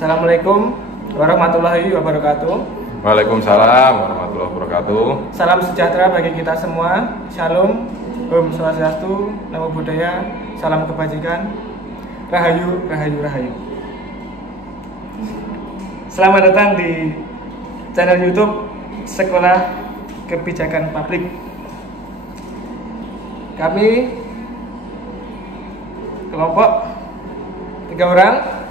Assalamualaikum warahmatullahi wabarakatuh. Waalaikumsalam warahmatullahi wabarakatuh. Salam sejahtera bagi kita semua. Shalom, Om Swastiastu, Namo Buddhaya, salam kebajikan, Rahayu, Rahayu, Rahayu. Selamat datang di channel YouTube Sekolah Kebijakan Publik. Kami kelompok 3 orang.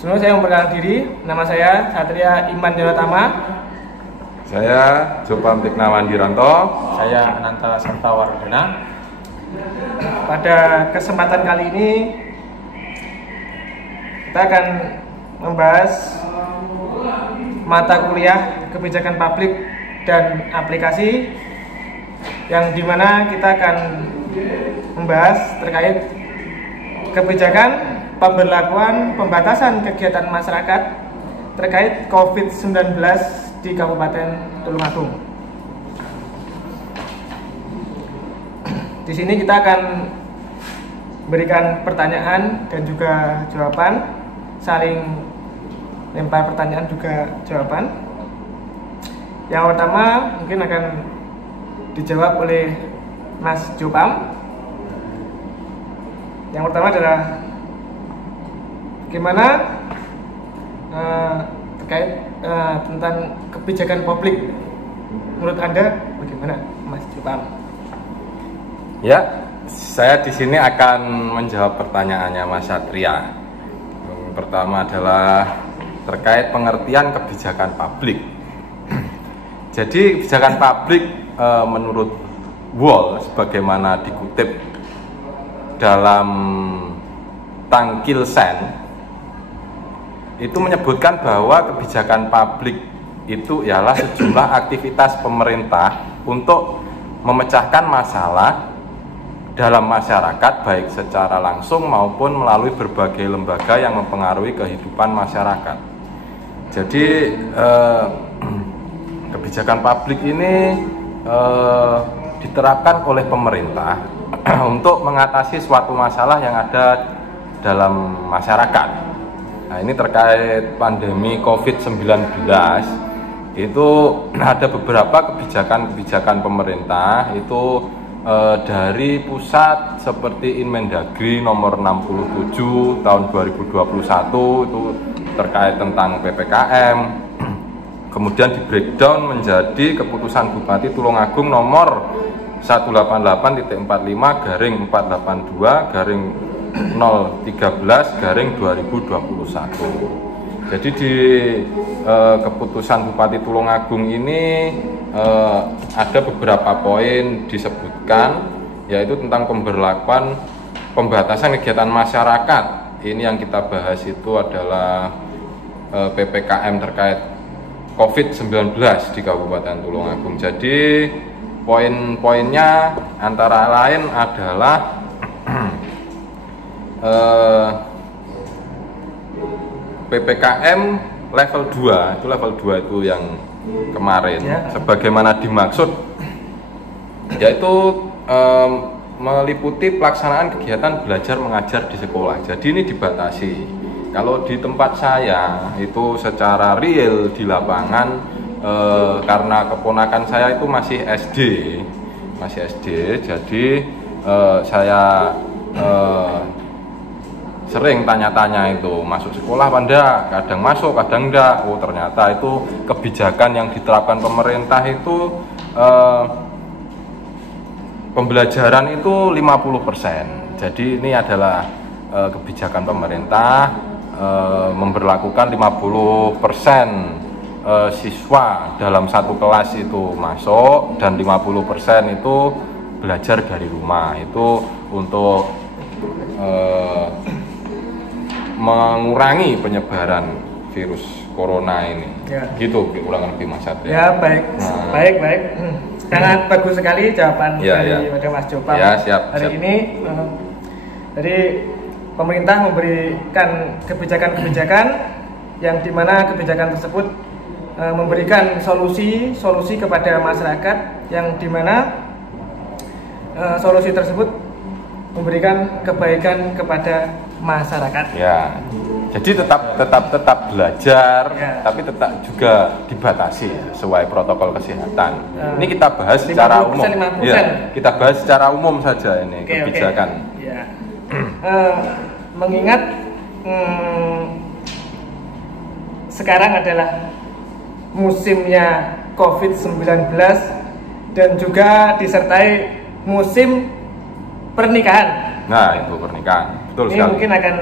Sebelumnya saya memperkenalkan diri. Nama saya Satria Iman Yonatama. Saya Jopam Tiknawan Diranto. Saya Ananta Santawardana. Pada kesempatan kali ini kita akan membahas mata kuliah kebijakan publik dan aplikasi, yang dimana kita akan membahas terkait kebijakan pemberlakuan pembatasan kegiatan masyarakat terkait COVID-19 di Kabupaten Tulungagung. Di sini kita akan berikan pertanyaan dan juga jawaban, saling lempar pertanyaan juga jawaban. Yang pertama mungkin akan dijawab oleh Mas Jopam. Yang pertama adalah bagaimana terkait tentang kebijakan publik. Menurut Anda bagaimana, Mas Jopam? Ya, saya di sini akan menjawab pertanyaannya Mas Satria. Yang pertama adalah terkait pengertian kebijakan publik. Jadi kebijakan publik menurut WOL sebagaimana dikutip dalam Tangkil Sen itu menyebutkan bahwa kebijakan publik itu ialah sejumlah aktivitas pemerintah untuk memecahkan masalah dalam masyarakat, baik secara langsung maupun melalui berbagai lembaga yang mempengaruhi kehidupan masyarakat. Jadi kebijakan publik ini diterapkan oleh pemerintah untuk mengatasi suatu masalah yang ada dalam masyarakat. Nah, ini terkait pandemi COVID-19, itu ada beberapa kebijakan pemerintah itu dari pusat seperti Inmendagri nomor 67 tahun 2021 itu terkait tentang PPKM. Kemudian di breakdown menjadi keputusan Bupati Tulungagung nomor 188-14-013/2021. Jadi di keputusan Bupati Tulungagung ini ada beberapa poin disebutkan, yaitu tentang pemberlakuan pembatasan kegiatan masyarakat. Ini yang kita bahas itu adalah PPKM terkait COVID-19 di Kabupaten Tulungagung. Jadi poin-poinnya antara lain adalah PPKM level 2, itu level 2 itu yang kemarin ya, sebagaimana dimaksud, yaitu meliputi pelaksanaan kegiatan belajar mengajar di sekolah. Jadi ini dibatasi. Kalau di tempat saya itu secara real di lapangan, karena keponakan saya itu masih SD, jadi saya sering tanya-tanya itu masuk sekolah apa enggak, kadang masuk kadang enggak. Oh, ternyata itu kebijakan yang diterapkan pemerintah itu pembelajaran itu 50%. Jadi ini adalah kebijakan pemerintah memberlakukan 50% siswa dalam satu kelas itu masuk dan 50% itu belajar dari rumah. Itu untuk mengurangi penyebaran virus corona ini. Ya. Gitu kurang lebih Mas Satria. Ya, baik. Nah. Baik. Sangat bagus sekali jawaban dari Mas Jopam. Ya, siap. Hari ini jadi pemerintah memberikan kebijakan-kebijakan yang dimana kebijakan tersebut memberikan solusi kepada masyarakat, yang dimana solusi tersebut memberikan kebaikan kepada masyarakat. Ya. Jadi tetap belajar, Ya. tapi tetap juga dibatasi sesuai protokol kesehatan. Ini kita bahas 50%, secara umum. 50%. Ya, kita bahas secara umum saja ini kebijakan. Ya. Mengingat sekarang adalah musimnya COVID-19 dan juga disertai musim pernikahan. Nah, itu pernikahan. Betul Ini sekali. mungkin akan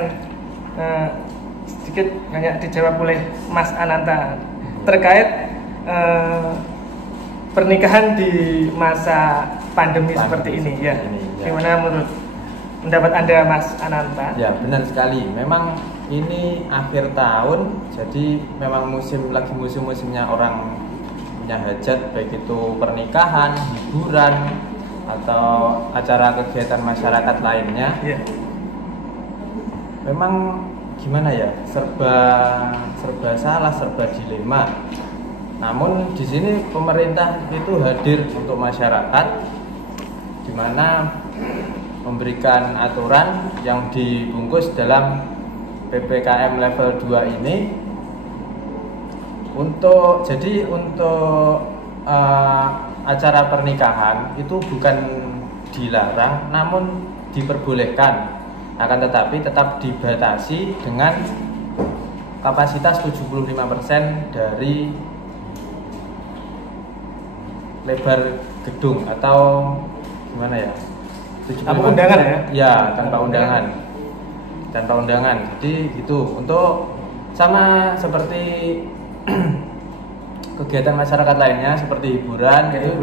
sedikit banyak dijawab oleh Mas Ananta terkait pernikahan di masa pandemi seperti ini ya. Gimana menurut pendapat Anda, Mas Ananta? Ya, benar sekali. Memang ini akhir tahun, jadi memang lagi musim-musimnya orang punya hajat, baik itu pernikahan, hiburan, atau acara kegiatan masyarakat lainnya. Ya. Memang gimana ya, serba salah, serba dilema. Namun di sini pemerintah itu hadir untuk masyarakat, di mana memberikan aturan yang dibungkus dalam PPKM level 2 ini untuk acara pernikahan itu bukan dilarang, namun diperbolehkan. Akan tetapi tetap dibatasi dengan kapasitas 75% dari lebar gedung atau gimana ya? Tanpa undangan ya? Ya, tanpa undangan. Jadi itu untuk sama seperti kegiatan masyarakat lainnya seperti hiburan gitu.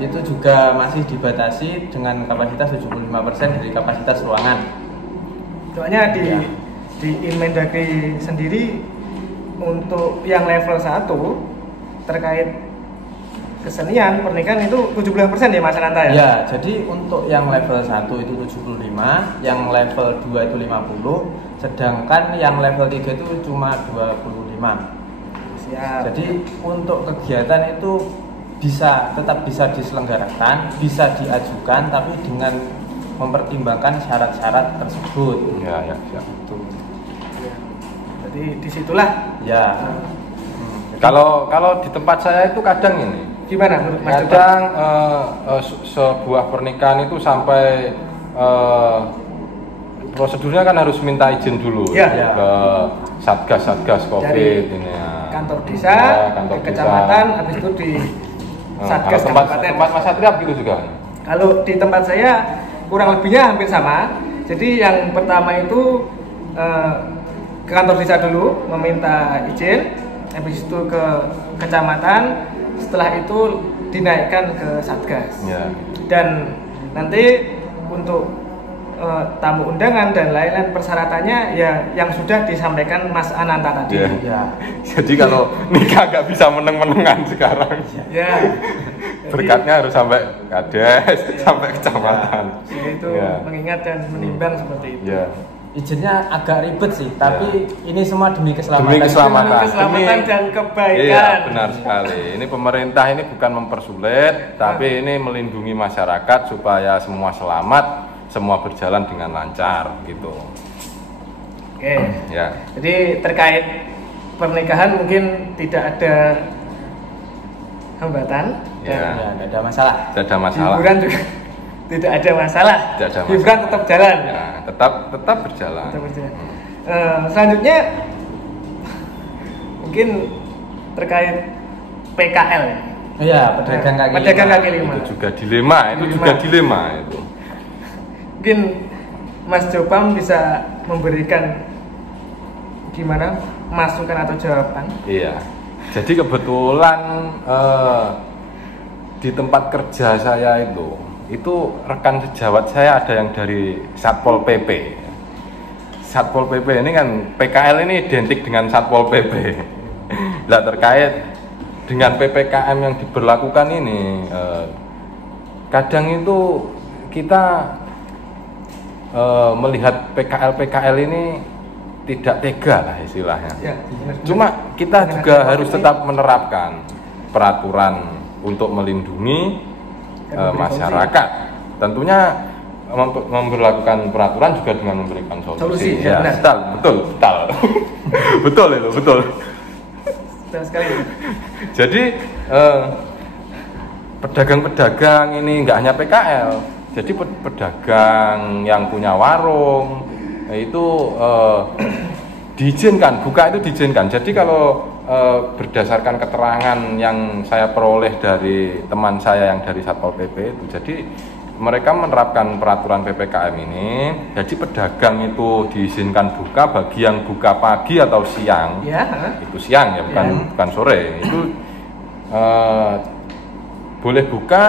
Itu juga masih dibatasi dengan kapasitas 75% dari kapasitas ruangan. Soalnya di Inmendagri sendiri untuk yang level 1 terkait kesenian pernikahan itu 75% ya Mas Ananta ya? Ya, jadi untuk yang level 1 itu 75, yang level 2 itu 50, sedangkan yang level 3 itu cuma 25. Siap. Jadi untuk kegiatan itu tetap bisa diselenggarakan, bisa diajukan, tapi dengan mempertimbangkan syarat-syarat tersebut. Ya. Jadi disitulah. Ya. Kalau di tempat saya itu kadang ini. Gimana menurut Mas Coba? Kadang sebuah pernikahan itu sampai prosedurnya kan harus minta izin dulu Ya. ke satgas COVID Dari ini ya. kantor desa, Kantor ke desa. kecamatan, habis itu di satgas kalau kabupaten. tempat Mas Satria gitu juga. Kalau di tempat saya kurang lebihnya hampir sama. Jadi yang pertama itu ke kantor desa dulu meminta izin, habis itu ke kecamatan, setelah itu dinaikkan ke satgas. Ya. Dan nanti untuk tamu undangan dan lain-lain persyaratannya ya yang sudah disampaikan Mas Ananta tadi. Ya. Ya. Jadi kalau nikah nggak bisa meneng-menengan sekarang. Ya. Berkatnya harus sampai kades, sampai kecamatan. Itu Ya. mengingat dan menimbang seperti itu. Ya. Izinnya agak ribet sih, tapi ini semua demi keselamatan. Demi keselamatan. Demi keselamatan dan kebaikan. Iya, benar sekali. Ini pemerintah ini bukan mempersulit, tapi ini melindungi masyarakat supaya semua selamat, semua berjalan dengan lancar gitu. Oke. Ya. Jadi terkait pernikahan mungkin tidak ada hambatan. Ya. Ya, tidak ada masalah. Tidak ada masalah. Hiburan juga tidak ada masalah. Tidak ada masalah. Hiburan tetap jalan. Ya, tetap berjalan. Tetap berjalan. Selanjutnya mungkin terkait PKL. Iya, pedagang kaki Pedagang lima. kaki lima. Itu juga dilema, itu. Mungkin Mas Jopam bisa memberikan gimana masukan atau jawaban? Iya. Jadi kebetulan di tempat kerja saya itu rekan sejawat saya ada yang dari Satpol PP. Satpol PP ini kan PKL ini identik dengan Satpol PP. Nah, terkait dengan PPKM yang diberlakukan ini, kadang itu kita melihat PKL ini tidak tega lah istilahnya. Ya, Cuma kita juga harus tetap menerapkan peraturan untuk melindungi masyarakat. Tentunya memberlakukan peraturan juga dengan memberikan solusi. Ya, betul. Betul itu, betul. Betul sekali. Jadi pedagang-pedagang ini nggak hanya PKL, jadi pedagang yang punya warung itu diizinkan, buka itu diizinkan. Jadi kalau berdasarkan keterangan yang saya peroleh dari teman saya yang dari Satpol PP itu, jadi mereka menerapkan peraturan PPKM ini, jadi pedagang itu diizinkan buka bagi yang buka pagi atau siang. Ya. Itu siang ya, bukan sore. Itu boleh buka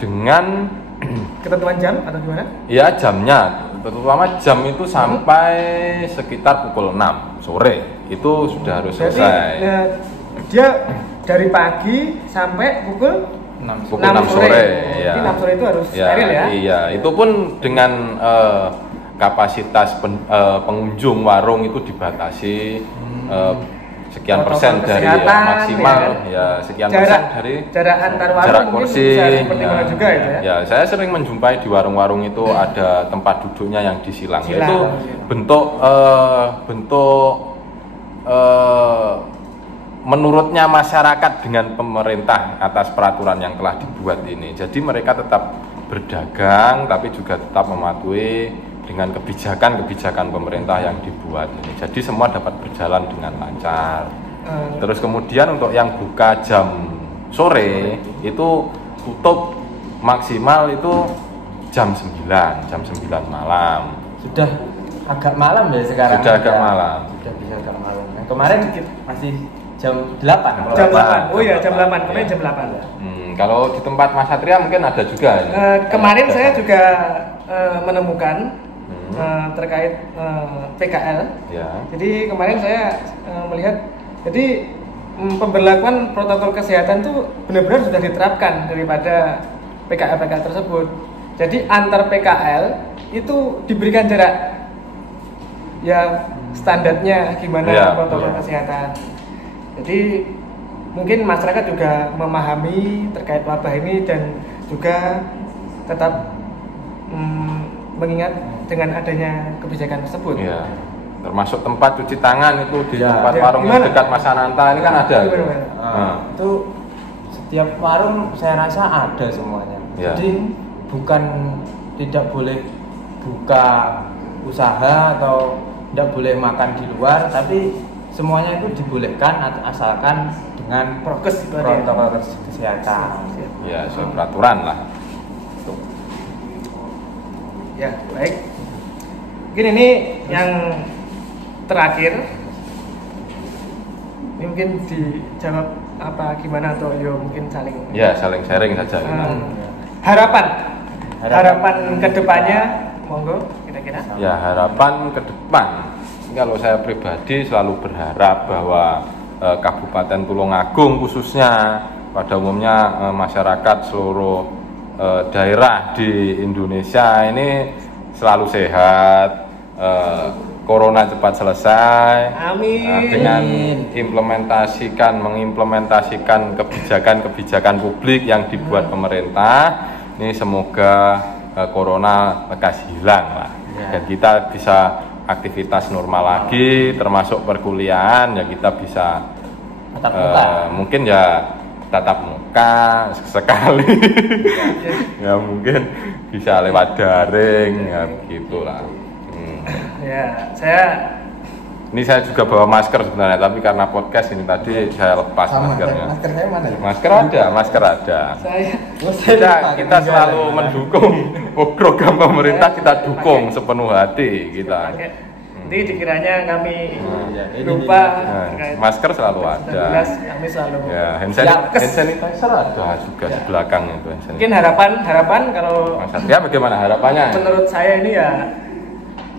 dengan ketentuan jam atau gimana? Ya, jamnya. Terutama jam itu sampai sekitar pukul 6 sore. Itu sudah harus selesai. Dia dari pagi sampai pukul 6 sore. Ya. Jadi 6 sore itu harus steril ya? Iya, itu pun dengan kapasitas pengunjung warung itu dibatasi sekian persen dari maksimal ya sekian persen dari jarak antar warung, jarak kursi ya, juga itu ya. Ya, saya sering menjumpai di warung-warung itu ada tempat duduknya yang disilang. Itu bentuk menurutnya masyarakat dengan pemerintah atas peraturan yang telah dibuat ini. Jadi mereka tetap berdagang tapi juga tetap mematuhi dengan kebijakan-kebijakan pemerintah yang dibuat ini. Jadi semua dapat berjalan dengan lancar. Terus kemudian untuk yang buka jam sore itu tutup maksimal itu jam 9 malam. Sudah agak malam ya sekarang. Sudah agak malam. Sudah bisa agak malam. Nah, kemarin masih jam 8. Jam 8. Oh iya, jam 8. Kemarin jam 8. Kalau di tempat Mas Satria mungkin ada juga. Kemarin saya juga menemukan terkait PKL. Ya. Jadi kemarin saya melihat, jadi pemberlakuan protokol kesehatan itu benar-benar sudah diterapkan daripada PKL tersebut. Jadi antar PKL itu diberikan jarak, ya standarnya gimana ya, protokol kesehatan. Jadi mungkin masyarakat juga memahami terkait wabah ini dan juga tetap mengingat dengan adanya kebijakan tersebut. Ya, termasuk tempat cuci tangan itu di tempat warung yang dekat Mas Ananta ini kan ada. Itu setiap warung saya rasa ada semuanya. Ya. Jadi bukan tidak boleh buka usaha atau tidak boleh makan di luar, tapi semuanya itu dibolehkan asalkan dengan protokol kesehatan. Ya, sesuai peraturan lah. Ya, baik. Mungkin ini yang terakhir. Ini mungkin dijawab apa gimana atau yo mungkin saling. Ya, saling sharing saja. Harapan kedepannya, monggo kira-kira. Ya, harapan ke depan. Kalau saya pribadi selalu berharap bahwa Kabupaten Tulungagung khususnya pada umumnya masyarakat seluruh daerah di Indonesia ini selalu sehat, corona cepat selesai. Amin. Dengan mengimplementasikan kebijakan publik yang dibuat pemerintah, ini semoga corona lekas hilang lah, dan kita bisa aktivitas normal lagi, termasuk perkuliahan ya kita bisa mungkin ya tatap muka sekali ya mungkin bisa lewat daring ya begitulah. Ya, ini saya juga bawa masker sebenarnya, tapi karena podcast ini tadi saya lepas maskernya. Masker saya mana ya? Masker ada. Kita selalu mendukung program pemerintah, kita dukung sepenuh hati kita. Nanti dikiranya kami lupa. Masker selalu ada. Kami selalu. Ya, hand sanitizer ada juga di belakang itu. Mungkin harapan kalau Mas Satria bagaimana harapannya? Menurut saya ini ya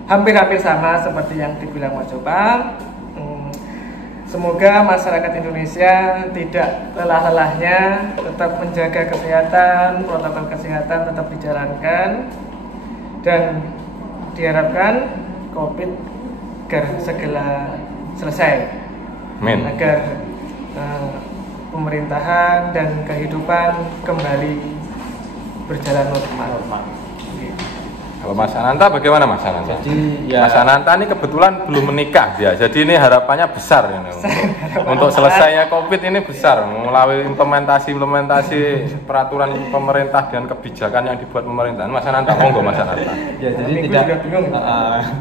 hampir-hampir sama seperti yang dibilang Mas Jopang. Semoga masyarakat Indonesia tidak lelah-lelahnya tetap menjaga kesehatan, protokol kesehatan tetap dijalankan, dan diharapkan COVID agar segera selesai. Amin. Agar pemerintahan dan kehidupan kembali berjalan normal. Kalau Mas Ananta bagaimana Mas Ananta? Jadi ya Mas Ananta ini kebetulan belum menikah ya, jadi ini harapannya besar ini. Untuk selesainya COVID ini besar melalui implementasi peraturan pemerintah dan kebijakan yang dibuat pemerintahan. Mas Ananta, monggo Mas Ananta. ya jadi Minggu tidak juga bingung.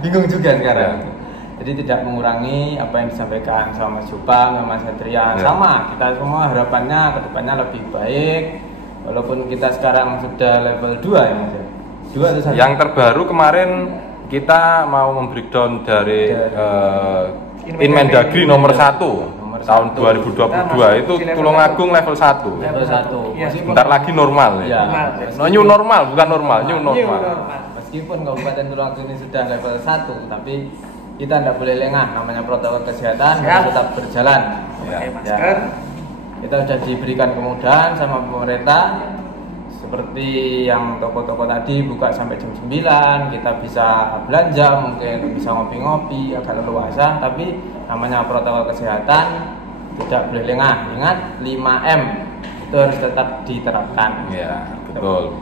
bingung juga sekarang. Ya. Jadi tidak mengurangi apa yang disampaikan sama Mas Jupang, sama Mas Adrian. Ya. Sama, kita semua harapannya kedepannya lebih baik. Walaupun kita sekarang sudah level 2 ya Mas. 2 atau 1? Yang terbaru kemarin kita mau membreakdown dari Inmendagri nomor 1 tahun 2022 itu Tulungagung level 1. Level 1. Iya. Bentar lagi normal ya. New normal, bukan normal, new normal. Meskipun Kabupaten Tulungagung ini sudah level 1, tapi kita tidak boleh lengah, namanya protokol kesehatan harus tetap berjalan. Pakai Ya. masker. Kita sudah diberikan kemudahan sama pemerintah, seperti yang toko-toko tadi buka sampai jam 9, kita bisa belanja, mungkin bisa ngopi-ngopi agak leluasa, tapi namanya protokol kesehatan tidak boleh lengah. Ingat 5M itu harus tetap diterapkan. Ya, betul.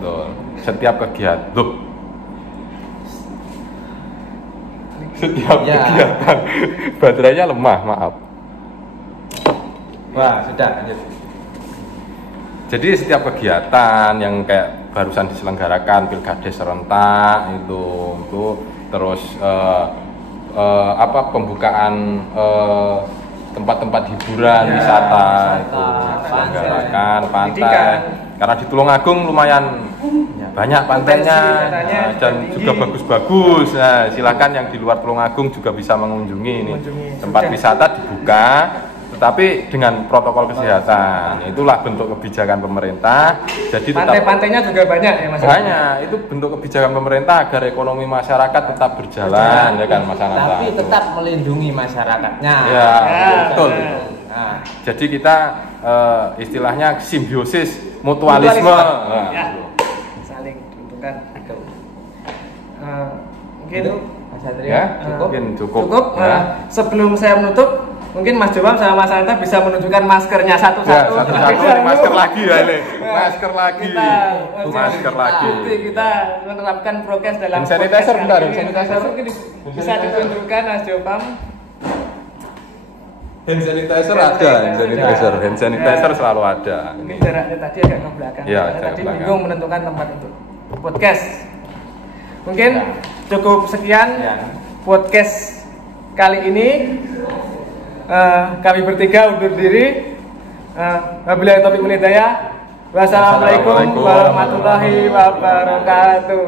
Setiap kegiatan, setiap Ya. kegiatan baterainya lemah, maaf. Wah, sudah lanjut. Jadi setiap kegiatan yang kayak barusan diselenggarakan Pilkades serentak itu terus pembukaan tempat-tempat hiburan, Ya, wisata itu pantai, diselenggarakan, pantai. pendidikan. Karena di Tulungagung lumayan Ya. banyak pantainya wisatanya dan tinggi. juga bagus-bagus. Nah, silakan yang di luar Tulungagung juga bisa mengunjungi ini. Mengunjungi. Tempat Sudah. wisata dibuka, tetapi dengan protokol kesehatan. Itulah bentuk kebijakan pemerintah. Jadi tetap Pantai-pantainya juga banyak ya Mas. banyak. Itu bentuk kebijakan pemerintah agar ekonomi masyarakat tetap berjalan, ya kan Mas Ananta? Tapi tetap melindungi masyarakatnya. Ya, betul. benar. Nah, Jadi kita istilahnya simbiosis mutualisme. Nah, Ya. Saling diuntungkan. Mungkin itu Mas Satria Ya, cukup. mungkin cukup. cukup. Ya. Sebelum saya menutup, mungkin Mas Jomam sama Mas Anta bisa menunjukkan maskernya Ya, satu-satu. satu-satu ini masker lagi ya ini. Masker lagi. Kita Masker lagi. bukti kita menerapkan prokes dalam Hand sanitizer, podcast bentar, kali hand ini. sanitizer. Mungkin bisa ditunjukkan Mas Jomam. Hand sanitizer Hand ada, hand sanitizer. sanitizer. Hand sanitizer Ya. selalu ada. Mungkin jaraknya tadi agak ke belakang. Iya, Karena jarak tadi belakang. bingung menentukan tempat untuk podcast. Mungkin Ya. cukup sekian Ya. podcast kali ini. Kami bertiga undur diri. Wabillahi taufiq wal hidayah. Wassalamualaikum warahmatullahi wabarakatuh.